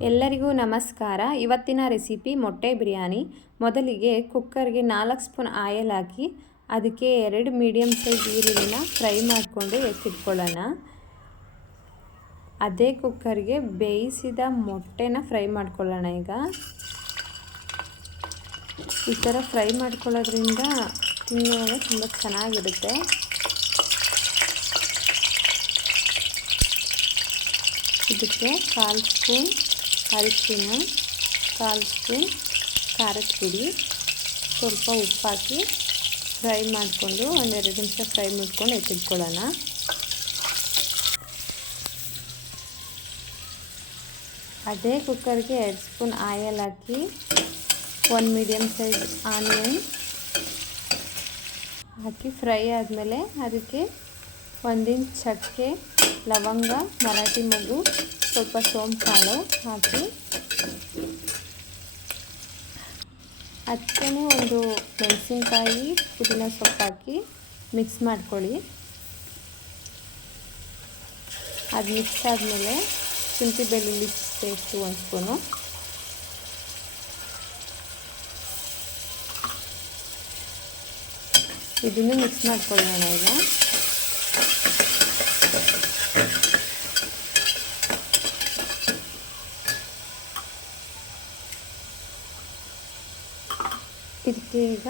ಎಲ್ಲರಿಗೂ ನಮಸ್ಕಾರ. ಇವತ್ತಿನ ರೆಸಿಪಿ ಮೊಟ್ಟೆ ಬಿರಿಯಾನಿ. ಮೊದಲಿಗೆ ಕುಕ್ಕರ್ಗೆ 4 ಸ್ಪೂನ್ ಆಯಿಲ್ ಹಾಕಿ ಅದಕ್ಕೆ 2 ಮೀಡಿಯಮ್ ಸೈಜ್ ಈರುಳ್ಳಿನ ಫ್ರೈ ಮಾಡಿಕೊಂಡು ಎತ್ತಿಟ್ಕೊಳ್ಳೋಣ. ಅದೇ ಕುಕ್ಕರ್ಗೆ ಬೇಯಿಸಿದ ಮೊಟ್ಟೆನ ಫ್ರೈ ಮಾಡ್ಕೊಳ್ಳೋಣ. ಈಗ ಈ ಥರ ಫ್ರೈ ಮಾಡ್ಕೊಳ್ಳೋದ್ರಿಂದ ತಿನ್ನುವಾಗ ತುಂಬ ಚೆನ್ನಾಗಿರುತ್ತೆ. ಇದಕ್ಕೆ 1/4 ಸ್ಪೂನ್ ಅರಿಶಿನ, 1/4 ಸ್ಪೂನ್ ಖಾರದ ಪುಡಿ, ಸ್ವಲ್ಪ ಉಪ್ಪು ಹಾಕಿ ಫ್ರೈ ಮಾಡಿಕೊಂಡು 1-2 ನಿಮಿಷ ಫ್ರೈ ಮಾಡ್ಕೊಂಡು ಎತ್ತಿಟ್ಕೊಳ್ಳೋಣ. ಅದೇ ಕುಕ್ಕರ್ಗೆ 2 ಸ್ಪೂನ್ ಆಯಿಲ್ ಹಾಕಿ 1 ಮೀಡಿಯಮ್ ಸೈಜ್ ಆನಿಯನ್ ಹಾಕಿ ಫ್ರೈ ಆದಮೇಲೆ ಅದಕ್ಕೆ 1 ಇಂಚ್ ಚಕ್ಕೆ, ಲವಂಗ, ಮರಾಠಿ ಮೊಗ್ಗು, ಸ್ವಲ್ಪ ಸೋಂಪು ಕಾಳು ಹಾಕಿ ಅದಕ್ಕೆ ಒಂದು ಮೆಣಸಿನ್ಕಾಯಿ, ಪುದೀನ ಸೊಪ್ಪು ಹಾಕಿ ಮಿಕ್ಸ್ ಮಾಡ್ಕೊಳ್ಳಿ. ಅದು ಮಿಕ್ಸ್ ಆದಮೇಲೆ ಶುಂಠಿ ಬೆಳ್ಳುಳ್ಳಿ ಪೇಸ್ಟು 1 ಸ್ಪೂನು, ಇದನ್ನು ಮಿಕ್ಸ್ ಮಾಡ್ಕೊಳ್ಳೋಣ. ಈಗ ಇದಕ್ಕೆ ಈಗ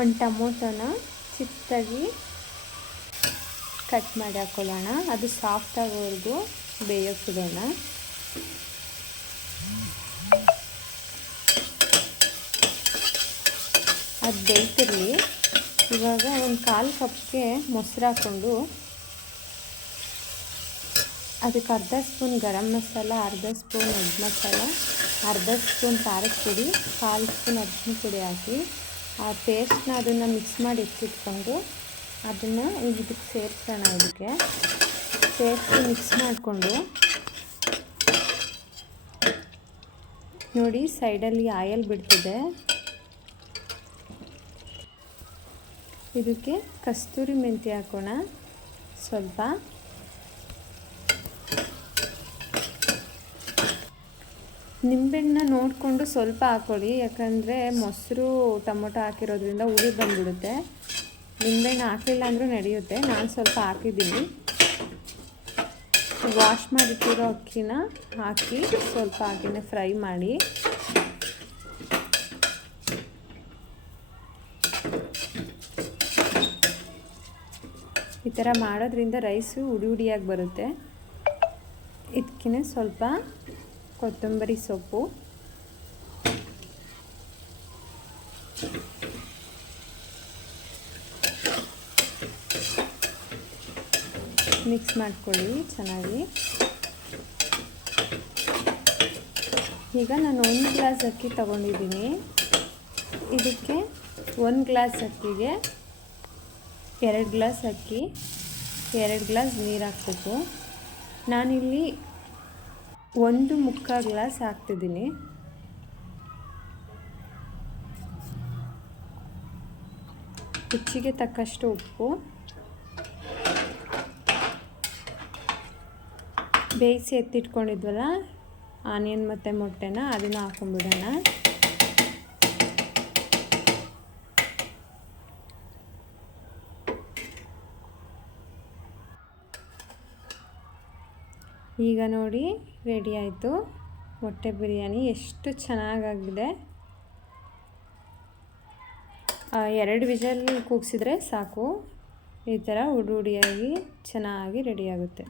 1 ಟೊಮೊಟೊನ ಚಿಕ್ಕದಾಗಿ ಕಟ್ ಮಾಡಿ ಹಾಕ್ಕೊಳ್ಳೋಣ. ಅದು ಸಾಫ್ಟ್ ಆಗೋವರೆಗೂ ಬೇಯೋಕ್ಕಿಡೋಣ. ಅದು ಬೇಯ್ತಿರಲಿ. ಇವಾಗ 1/4 ಕಪ್ಗೆ ಮೊಸರು ಹಾಕ್ಕೊಂಡು ಅದಕ್ಕೆ 1/2 spoon garam masala, 1/2 spoon egg masala, 1/2 spoon ಖಾರದ ಪುಡಿ, 1/4 ಸ್ಪೂನ್ ಅರಿಶಿನ ಪುಡಿ ಹಾಕಿ ಆ ಪೇಸ್ಟ್ನ ಅದನ್ನು ಮಿಕ್ಸ್ ಮಾಡಿ ಎತ್ತಿಟ್ಕೊಂಡು ಅದನ್ನು ಇದಕ್ಕೆ ಸೇರಿಸೋಣ. ಇದಕ್ಕೆ ಸೇರಿಸಿ ಮಿಕ್ಸ್ ಮಾಡಿಕೊಂಡು ನೋಡಿ ಸೈಡಲ್ಲಿ ಆಯಿಲ್ ಬಿಡ್ತಿದೆ. ಇದಕ್ಕೆ ಕಸ್ತೂರಿ ಮೆಂತ್ಯ ಹಾಕೋಣ ಸ್ವಲ್ಪ. ನಿಂಬೆಹಣ್ಣನ್ನ ನೋಡಿಕೊಂಡು ಸ್ವಲ್ಪ ಹಾಕ್ಕೊಳ್ಳಿ, ಯಾಕಂದರೆ ಮೊಸರು ಟೊಮೊಟೊ ಹಾಕಿರೋದ್ರಿಂದ ಹುಳಿ ಬಂದುಬಿಡುತ್ತೆ. ನಿಂಬೆಹಣ್ಣು ಹಾಕಲಿಲ್ಲ ಅಂದರೂ ನಡೆಯುತ್ತೆ. ನಾನು ಸ್ವಲ್ಪ ಹಾಕಿದ್ದೀನಿ. ವಾಶ್ ಮಾಡಿಟ್ಟಿರೋ ಅಕ್ಕಿನ ಹಾಕಿ ಸ್ವಲ್ಪ ಹಾಕಿನೇ ಫ್ರೈ ಮಾಡಿ. ಈ ಥರ ಮಾಡೋದ್ರಿಂದ ರೈಸು ಹುಡಿ ಹುಡಿಯಾಗಿ ಬರುತ್ತೆ. ಇದಕ್ಕೆ ಸ್ವಲ್ಪ ಕೊತ್ತಂಬರಿ ಸೊಪ್ಪು, ಮಿಕ್ಸ್ ಮಾಡ್ಕೊಳ್ಳಿ ಚೆನ್ನಾಗಿ. ಈಗ ನಾನು 1 ಗ್ಲಾಸ್ ಅಕ್ಕಿ ತಗೊಂಡಿದ್ದೀನಿ. ಇದಕ್ಕೆ 1 ಗ್ಲಾಸ್ ಅಕ್ಕಿಗೆ 2 ಗ್ಲಾಸ್ ಅಕ್ಕಿ, 2 ಗ್ಲಾಸ್ ನೀರು ಹಾಕಬೇಕು. ನಾನಿಲ್ಲಿ 1/4 ಗ್ಲಾಸ್ ಹಾಕ್ತಿದ್ದೀನಿ. ರುಚಿಗೆ ತಕ್ಕಷ್ಟು ಉಪ್ಪು, ಬೇಯಿಸಿ ಎತ್ತಿಟ್ಕೊಂಡಿದ್ವಲ್ಲ ಆನಿಯನ್ ಮತ್ತು ಮೊಟ್ಟೆನ ಅದನ್ನು ಹಾಕೊಂಡ್ಬಿಡೋಣ. ಈಗ ನೋಡಿ ರೆಡಿ ಆಯಿತು ಮೊಟ್ಟೆ ಬಿರಿಯಾನಿ. ಎಷ್ಟು ಚೆನ್ನಾಗಾಗಿದೆ. 2 ವಿಷಲ್ ಕೂಗಿಸಿದ್ರೆ ಸಾಕು. ಈ ಥರ ಹುಡಿ ಹುಡಿಯಾಗಿ ಚೆನ್ನಾಗಿ ರೆಡಿಯಾಗುತ್ತೆ.